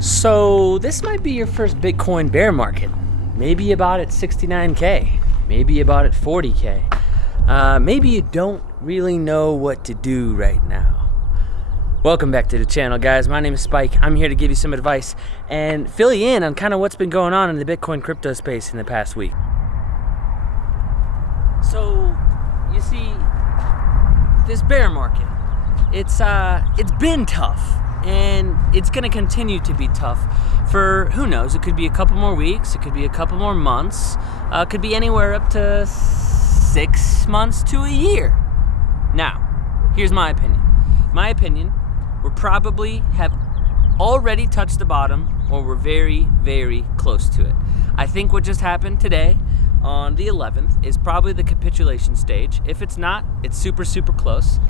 So this might be your first Bitcoin bear market. Maybe you bought at 69K. Maybe you bought at 40K. Maybe you don't really know what to do right now. Welcome back to the channel, guys. My name is Spike. I'm here to give you some advice and fill you in on kind of what's been going on in the Bitcoin crypto space in the past week. So, you see, this bear market, it's been tough. And it's going to continue to be tough for, who knows, it could be a couple more weeks, it could be a couple more months, it could be anywhere up to 6 months to a year. Now, here's my opinion. My opinion, we probably have already touched the bottom, or we're very, very close to it. I think what just happened today on the 11th is probably the capitulation stage. If it's not, it's super, super close.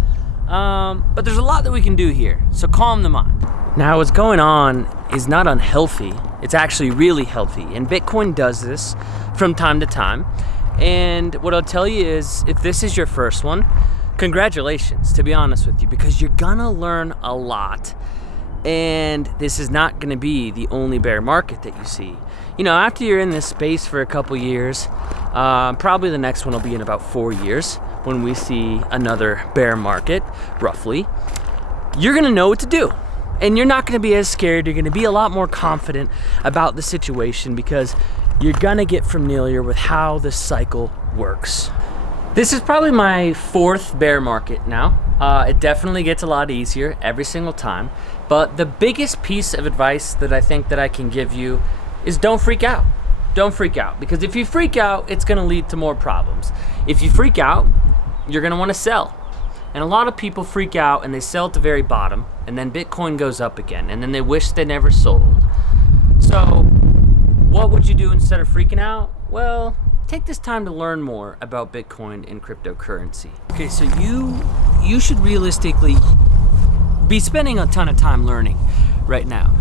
But there's a lot that we can do here, so calm the mind. Now, what's going on is not unhealthy. It's actually really healthy, and Bitcoin does this from time to time. And what I'll tell you is, if this is your first one, congratulations, to be honest with you, because you're gonna learn a lot. And this is not gonna be the only bear market that you see. You know, after you're in this space for a couple years, probably the next one will be in about 4 years, when we see another bear market, roughly, you're gonna know what to do. And you're not gonna be as scared, you're gonna be a lot more confident about the situation because you're gonna get familiar with how this cycle works. This is probably my 4th bear market now. It definitely gets a lot easier every single time. But the biggest piece of advice that I think that I can give you is don't freak out. Don't freak out, because if you freak out, it's gonna lead to more problems. If you freak out, you're gonna wanna sell. And a lot of people freak out and they sell at the very bottom, and then Bitcoin goes up again, and then they wish they never sold. So what would you do instead of freaking out? Well, take this time to learn more about Bitcoin and cryptocurrency. Okay, so you should realistically be spending a ton of time learning right now.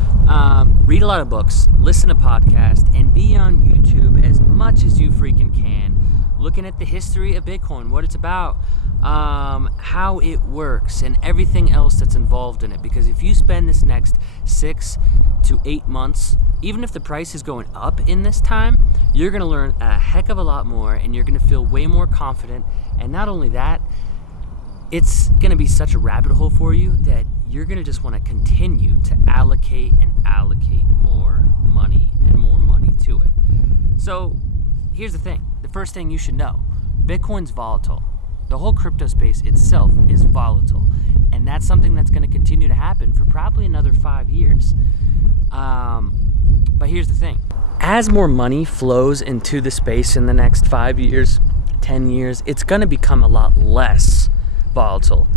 Read a lot of books, listen to podcasts, and be on YouTube as much as you freaking can, looking at the history of Bitcoin, what it's about, how it works, and everything else that's involved in it. Because if you spend this next 6 to 8 months, even if the price is going up in this time, you're gonna learn a heck of a lot more, and you're gonna feel way more confident. And not only that, it's gonna be such a rabbit hole for you that you're gonna just wanna continue to allocate more money and more money to it. So here's the thing. The first thing you should know, Bitcoin's volatile. The whole crypto space itself is volatile. And that's something that's gonna continue to happen for probably another 5 years. But here's the thing. As more money flows into the space in the next 5 years, 10 years, it's gonna become a lot less volatile.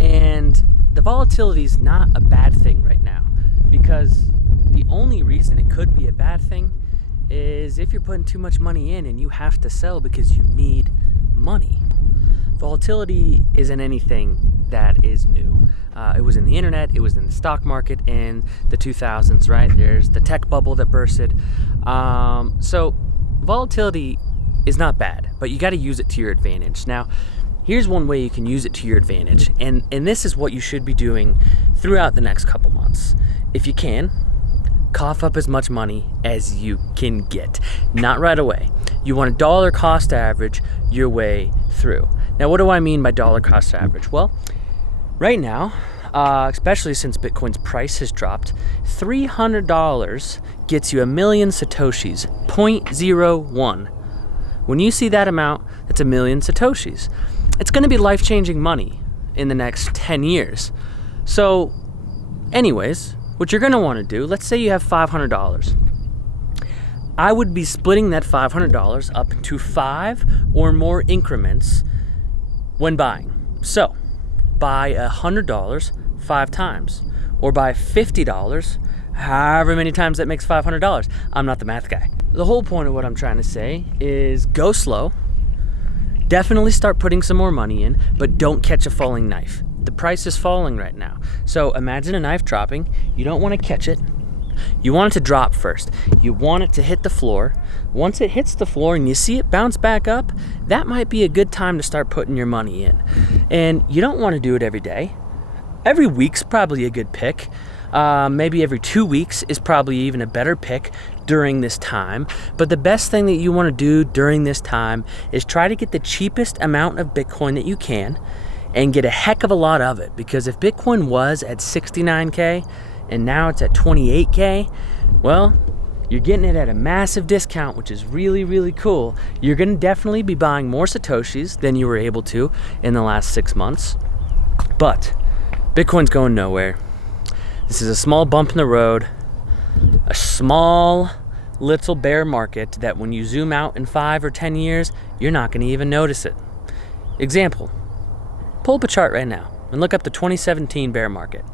And the volatility is not a bad thing right now, because the only reason it could be a bad thing is if you're putting too much money in and you have to sell because you need money. Volatility isn't anything that is new. It was in the internet, it was in the stock market in the 2000s, right? There's the tech bubble that bursted. So volatility is not bad, but you got to use it to your advantage. Now, here's one way you can use it to your advantage, and this is what you should be doing throughout the next couple months. If you can, cough up as much money as you can get. Not right away. You want to dollar cost average your way through. Now, what do I mean by dollar cost average? Well, right now, especially since Bitcoin's price has dropped, $300 gets you 1,000,000 Satoshis, 0.01. When you see that amount, that's 1,000,000 Satoshis. It's going to be life-changing money in the next 10 years. So, anyways, what you're going to want to do, let's say you have $500. I would be splitting that $500 up into 5 or more increments when buying. So, buy $100 5 times, or buy $50 however many times that makes $500. I'm not the math guy. The whole point of what I'm trying to say is go slow. Definitely start putting some more money in, but don't catch a falling knife. The price is falling right now. So imagine a knife dropping. You don't want to catch it. You want it to drop first. You want it to hit the floor. Once it hits the floor and you see it bounce back up, that might be a good time to start putting your money in. And you don't want to do it every day. Every week's probably a good pick. Maybe every 2 weeks is probably even a better pick during this time. But the best thing that you want to do during this time is try to get the cheapest amount of Bitcoin that you can and get a heck of a lot of it. Because if Bitcoin was at 69K and now it's at 28K, well, you're getting it at a massive discount, which is really, really cool. You're gonna definitely be buying more Satoshis than you were able to in the last 6 months. But Bitcoin's going nowhere. This is a small bump in the road, a small little bear market that when you zoom out in 5 or 10 years, you're not gonna even notice it. Example, pull up a chart right now and look up the 2017 bear market.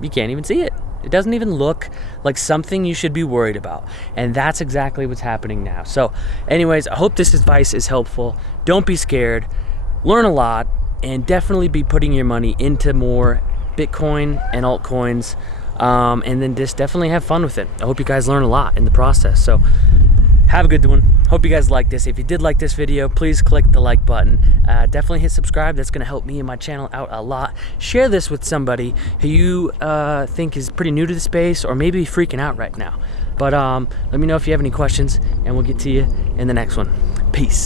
You can't even see it. It doesn't even look like something you should be worried about. And that's exactly what's happening now. So anyways, I hope this advice is helpful. Don't be scared, learn a lot, and definitely be putting your money into more Bitcoin and altcoins. And then just definitely have fun with it. I hope you guys learn a lot in the process. So have a good one. Hope you guys like this. If you did like this video, please click the like button. Definitely hit subscribe. That's going to help me and my channel out a lot. Share this with somebody who you think is pretty new to the space or maybe freaking out right now. But let me know if you have any questions, and we'll get to you in the next one. Peace.